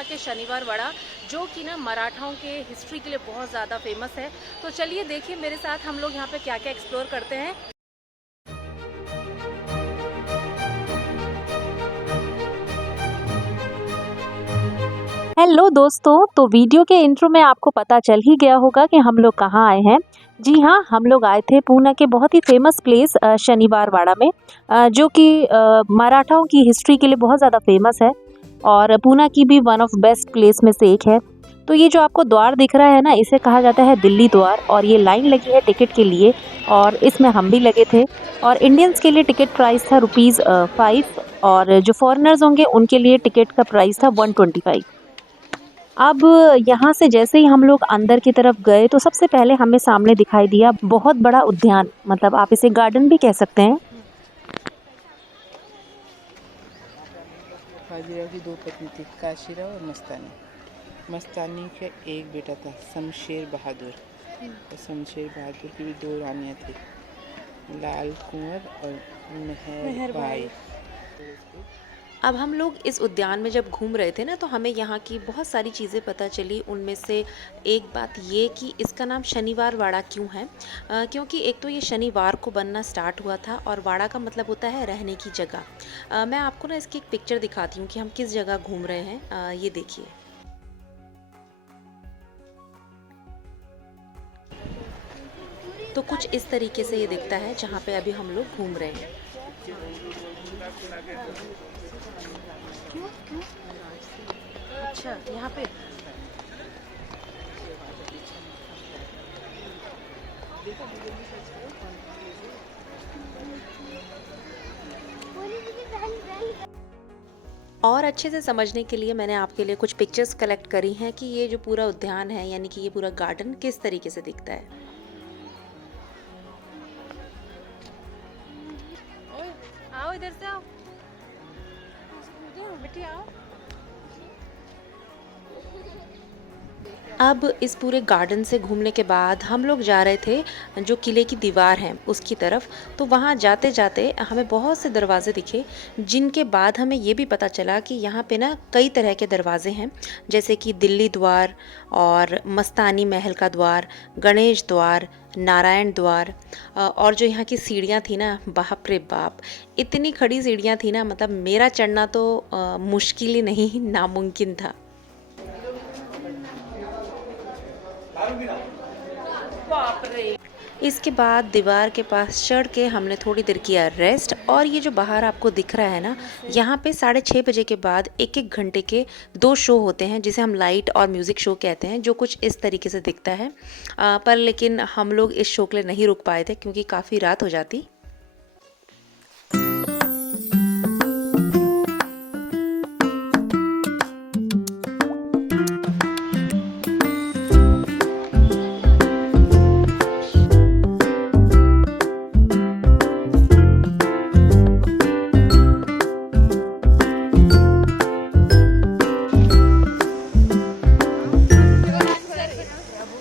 पूना के शनिवार वड़ा, जो कि ना मराठाओं के हिस्ट्री के लिए बहुत ज़्यादा फेमस है। तो चलिए देखिए मेरे साथ हम लोग यहाँ पे क्या-क्या एक्सप्लोर करते हैं। हेलो दोस्तों, तो वीडियो के इंट्रो में आपको पता चल ही गया होगा कि हम लोग कहाँ आए हैं। जी हाँ, हम लोग आए थे पूना के बहुत ही फेमस प्लेस शनिवार वाड़ा में, जो कि मराठाओं की हिस्ट्री के लिए बहुत ज़्यादा फेमस है और पूना की भी वन ऑफ बेस्ट प्लेस में से एक है। तो ये जो आपको द्वार दिख रहा है ना, इसे कहा जाता है दिल्ली द्वार और ये लाइन लगी है टिकट के लिए और इसमें हम भी लगे थे। और इंडियंस के लिए टिकट प्राइस था ₹5 और जो फॉरेनर्स होंगे उनके लिए टिकट का प्राइस था 125। अब यहाँ से जैसे ही हम लोग अंदर की तरफ गए तो सबसे पहले हमें सामने दिखाई दिया बहुत बड़ा उद्यान, मतलब आप इसे गार्डन भी कह सकते हैं। बाजीराव की दो पत्नी थी, काशीराव और मस्तानी। मस्तानी का एक बेटा था शमशेर बहादुर, और शमशेर बहादुर की भी दो रानियां थी, लाल कुंवर और मेहरबाई। अब हम लोग इस उद्यान में जब घूम रहे थे ना, तो हमें यहाँ की बहुत सारी चीज़ें पता चली। उनमें से एक बात ये कि इसका नाम शनिवार वाड़ा क्यों है। क्योंकि एक तो ये शनिवार को बनना स्टार्ट हुआ था और वाड़ा का मतलब होता है रहने की जगह। मैं आपको ना इसकी एक पिक्चर दिखाती हूँ कि हम किस जगह घूम रहे हैं। ये देखिए। तो कुछ इस तरीके से ये दिखता है जहाँ पे अभी हम लोग घूम रहे हैं। क्यों क्यों? अच्छा, यहाँ पे और अच्छे से समझने के लिए मैंने आपके लिए कुछ पिक्चर्स कलेक्ट करी हैं कि ये जो पूरा उद्यान है, यानी कि ये पूरा गार्डन किस तरीके से दिखता है। आओ इधर से आओ, बेटी आओ। अब इस पूरे गार्डन से घूमने के बाद हम लोग जा रहे थे जो किले की दीवार है उसकी तरफ। तो वहाँ जाते जाते हमें बहुत से दरवाजे दिखे, जिनके बाद हमें ये भी पता चला कि यहाँ पे ना कई तरह के दरवाजे हैं, जैसे कि दिल्ली द्वार और मस्तानी महल का द्वार, गणेश द्वार, नारायण द्वार। और जो यहाँ की सीढ़ियाँ थी ना, बाप रे बाप, इतनी खड़ी सीढ़ियाँ थी ना, मतलब मेरा चढ़ना तो मुश्किल ही नहीं, नामुमकिन था। इसके बाद दीवार के पास चढ़ के हमने थोड़ी देर किया रेस्ट। और ये जो बाहर आपको दिख रहा है ना, यहाँ पे 6:30 बजे के बाद एक एक घंटे के 2 शो होते हैं, जिसे हम लाइट और म्यूज़िक शो कहते हैं, जो कुछ इस तरीके से दिखता है। पर लेकिन हम लोग इस शो के लिए नहीं रुक पाए थे क्योंकि काफ़ी रात हो जाती।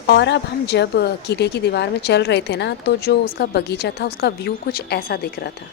और अब हम जब किले की दीवार में चल रहे थे ना, तो जो उसका बगीचा था उसका व्यू कुछ ऐसा दिख रहा था।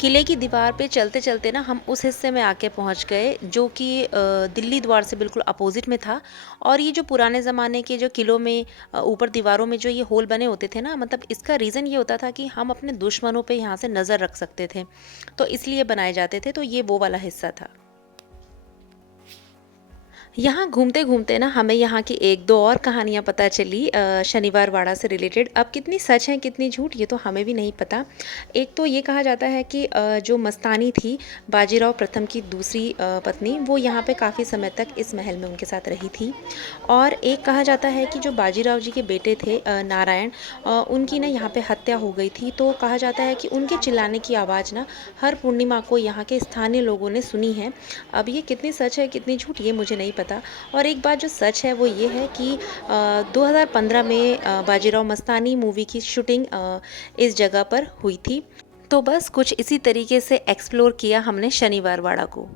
किले की दीवार पे चलते चलते ना हम उस हिस्से में आके पहुंच गए जो कि दिल्ली द्वार से बिल्कुल अपोजिट में था। और ये जो पुराने ज़माने के जो किलों में ऊपर दीवारों में जो ये होल बने होते थे ना, मतलब इसका रीज़न ये होता था कि हम अपने दुश्मनों पे यहाँ से नज़र रख सकते थे, तो इसलिए बनाए जाते थे। तो ये वो वाला हिस्सा था। यहाँ घूमते घूमते ना हमें यहाँ की एक दो और कहानियाँ पता चली शनिवार वाड़ा से रिलेटेड। अब कितनी सच हैं कितनी झूठ ये तो हमें भी नहीं पता। एक तो ये कहा जाता है कि जो मस्तानी थी, बाजीराव प्रथम की दूसरी पत्नी, वो यहाँ पे काफ़ी समय तक इस महल में उनके साथ रही थी। और एक कहा जाता है कि जो बाजीराव जी के बेटे थे नारायण, उनकी ना यहाँ पे हत्या हो गई थी। तो कहा जाता है कि उनके चिल्लाने की आवाज़ ना हर पूर्णिमा को यहाँ के स्थानीय लोगों ने सुनी है। अब ये कितनी सच है कितनी झूठ ये मुझे नहीं पता। और एक बात जो सच है वो ये है कि 2015 में बाजीराव मस्तानी मूवी की शूटिंग इस जगह पर हुई थी। तो बस कुछ इसी तरीके से एक्सप्लोर किया हमने शनिवार वाड़ा को।